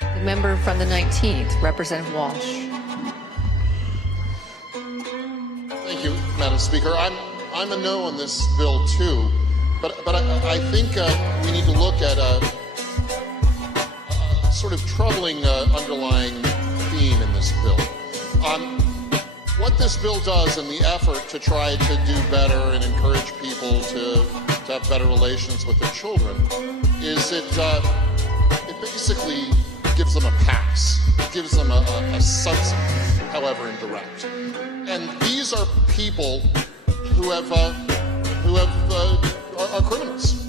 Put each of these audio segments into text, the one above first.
The member from the 19th, Representative Walsh. Thank you, Madam Speaker. I'm a no on this bill too, but I think we need to look at a sort of troubling underlying theme in this bill. What this bill does in the effort to try to do better and encourage people to have better relations with their children is it basically gives them a pass. It gives them a subsidy, however indirect. And these are people who are criminals.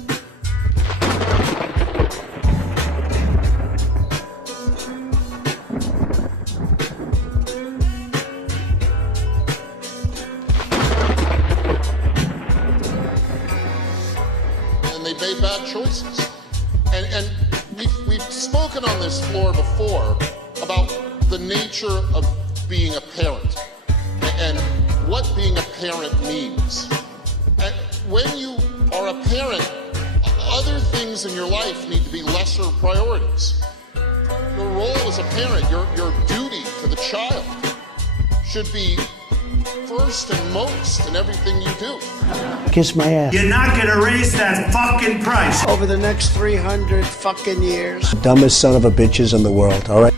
And they made bad choices. And we've spoken on this floor before about the nature of being a parent and what being a parent means. And when you are a parent, other things in your life need to be lesser priorities. Your role as a parent, your duty to the child should be first and most in everything you do. Kiss my ass. You're not gonna raise that fucking price. Over the next 300 fucking years. Dumbest son of a bitches in the world, all right?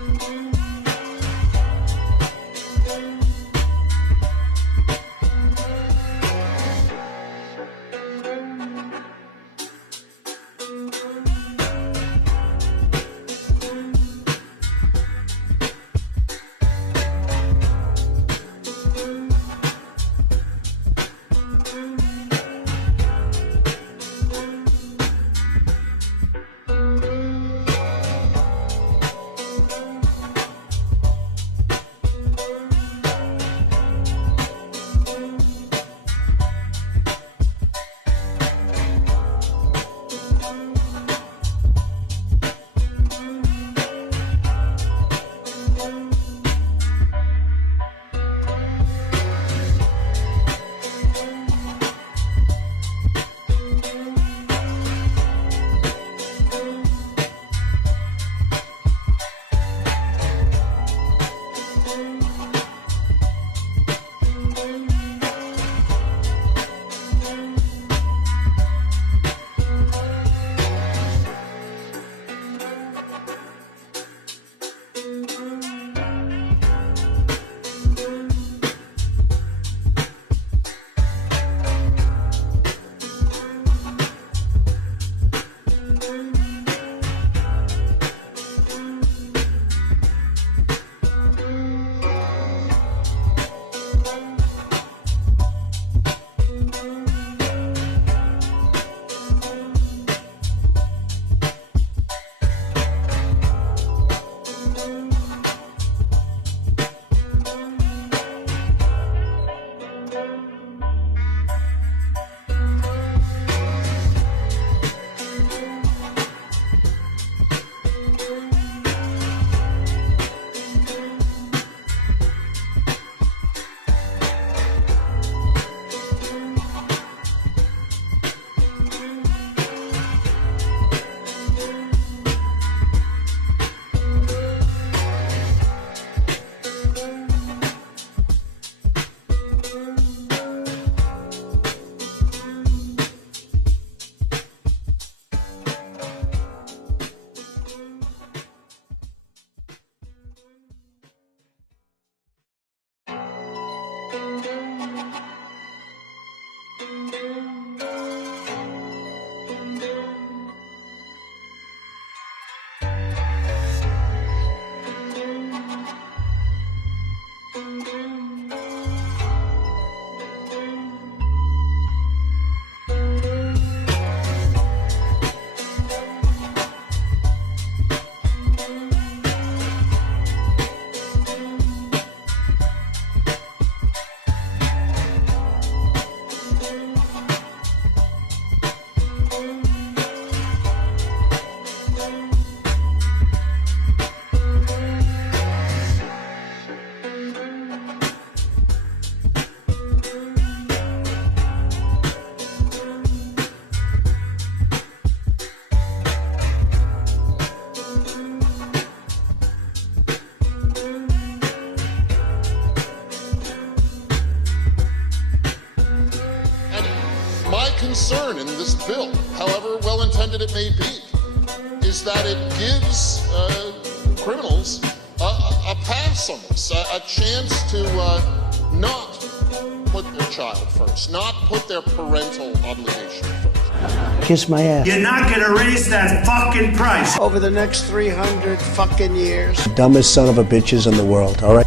concern in this bill, however well-intended it may be, is that it gives criminals a pass on this, a chance to not put their child first, not put their parental obligation first. Kiss my ass. You're not gonna raise that fucking price. Over the next 300 fucking years. Dumbest son of a bitches in the world, all right?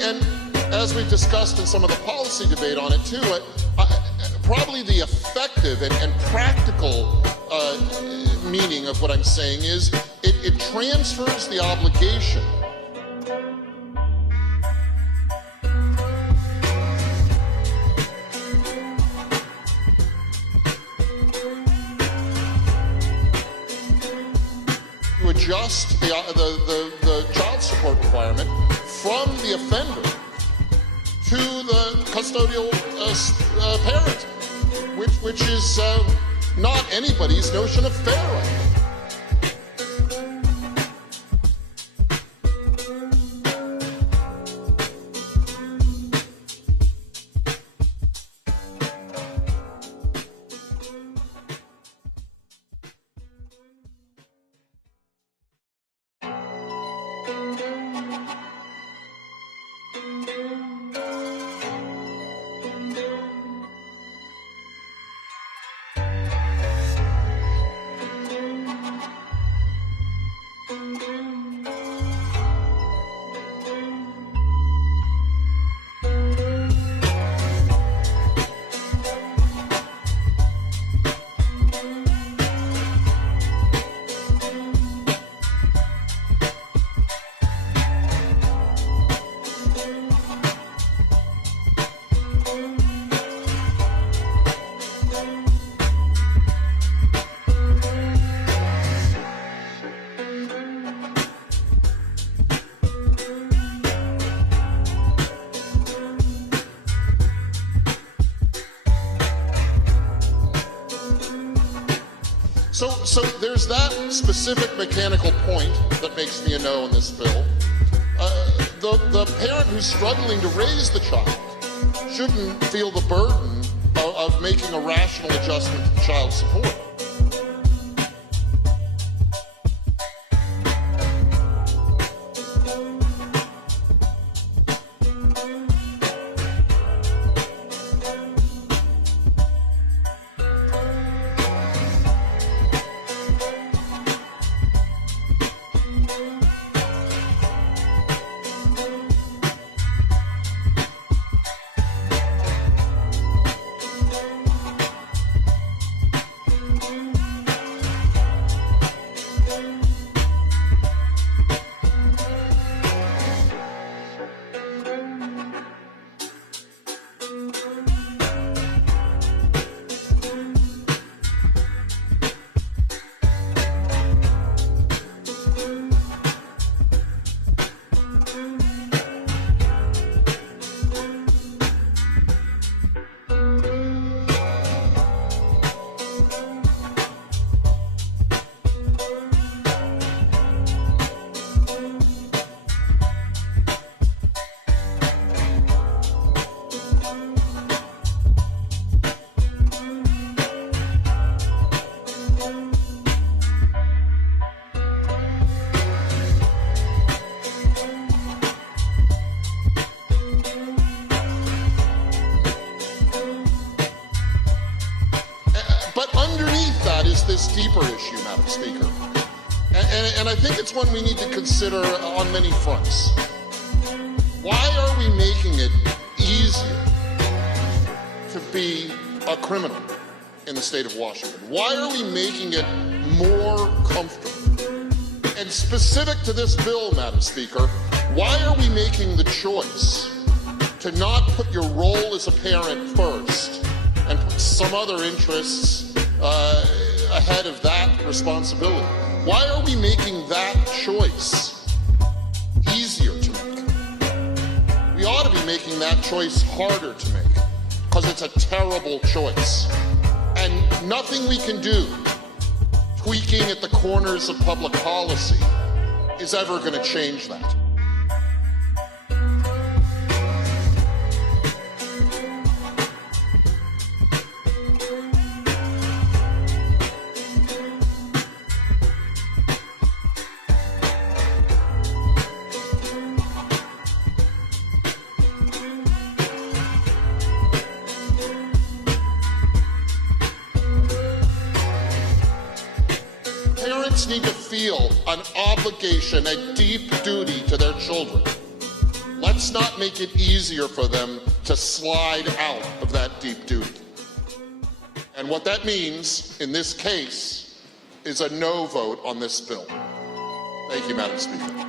And as we've discussed in some of the policy debate on it too, probably the effective and practical meaning of what I'm saying is it transfers the obligation to adjust the child support requirement from the offender to the custodial parent, which is not anybody's notion of fair, I think. So there's that specific mechanical point that makes me a no on this bill. The parent who's struggling to raise the child shouldn't feel the burden of making a rational adjustment to child support. deeper issue, Madam Speaker. And I think it's one we need to consider on many fronts. Why are we making it easier to be a criminal in the state of Washington? Why are we making it more comfortable? And specific to this bill, Madam Speaker, why are we making the choice to not put your role as a parent first and put some other interests ahead of that responsibility? Why are we making that choice easier to make? We ought to be making that choice harder to make, because it's a terrible choice. And nothing we can do, tweaking at the corners of public policy, is ever going to change that. Parents need to feel an obligation, a deep duty to their children. Let's not make it easier for them to slide out of that deep duty. And what that means, in this case, is a no vote on this bill. Thank you, Madam Speaker.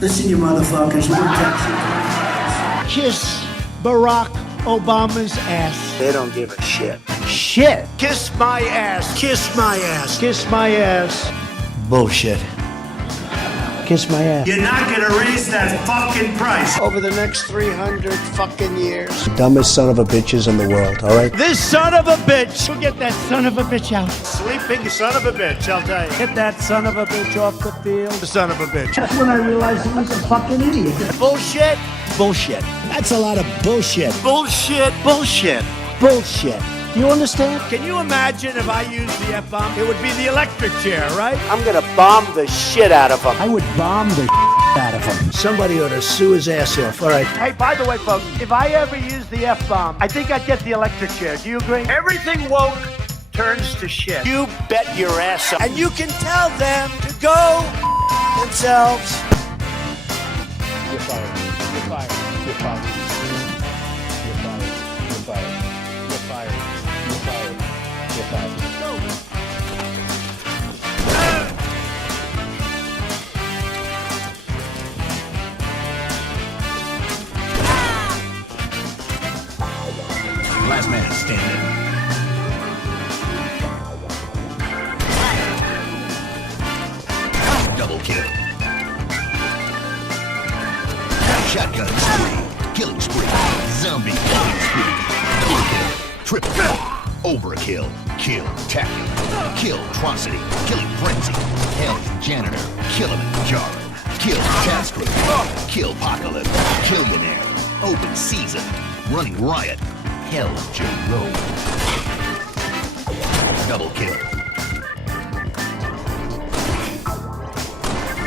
Listen, you motherfuckers, no Texas. Kiss Barack Obama's ass. They don't give a shit. Shit. Kiss my ass. Kiss my ass. Kiss my ass. Bullshit. Kiss my ass. You're not gonna raise that fucking price. Over the next 300 fucking years. Dumbest son of a bitches in the world, all right? This son of a bitch. We'll get that son of a bitch out. Sleeping son of a bitch, I'll tell you. Get that son of a bitch off the field. The son of a bitch. That's when I realized he was a fucking idiot. Bullshit. Bullshit. That's a lot of bullshit. Bullshit. Bullshit. Bullshit. Do you understand? Can you imagine if I used the F-bomb? It would be the electric chair, right? I'm gonna bomb the shit out of them. I would bomb the out of him. Somebody ought to sue his ass off. All right. Hey, by the way, folks, if I ever use the F-bomb, I think I'd get the electric chair. Do you agree? Everything woke turns to shit. You bet your ass up. And you can tell them to go themselves. You're fired. You're fired. You're fired. You're fired. You're fired. You're fired. You're fired. You're fired. Last man standing. Double kill. Shotgun spree. Killing spree. Zombie killing spree. Double kill. Triple kill. Overkill. Kill. Tackle. Kill. Atrocity. Killing frenzy. Hell's janitor. Kill him in the jar. Kill. Task group. Kill. Apocalypse. Killionaire. Open season. Running riot. Hell's Jerome. Double kill.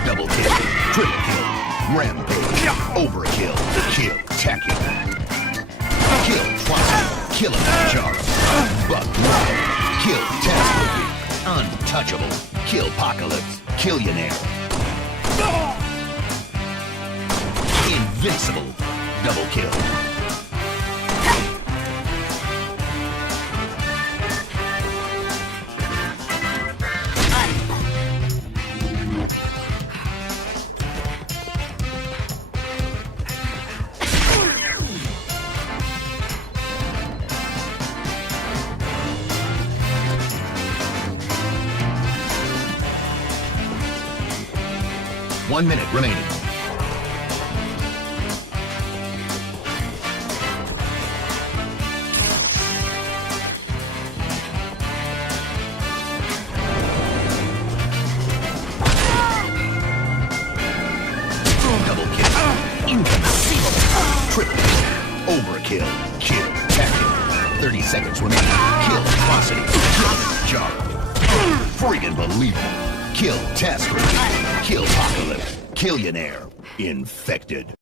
Double kill. Triple kill. Rampage. Overkill. Kill. Tackle. Kill. Atrocity. Kill him in the jar. Buck Wild. Kill. Task Rookie. Untouchable. Kill. Apocalypse. Killionaire. Invincible. Double kill. One minute remaining. Double kill. Inconceivable. Triple kill. Overkill. Kill. Tackle. 30 seconds remaining. Kill. Atrocity. Kill. Jar. Friggin' believable. Kill. Task Rookie. Kill. Apocalypse. Killionaire. Infected.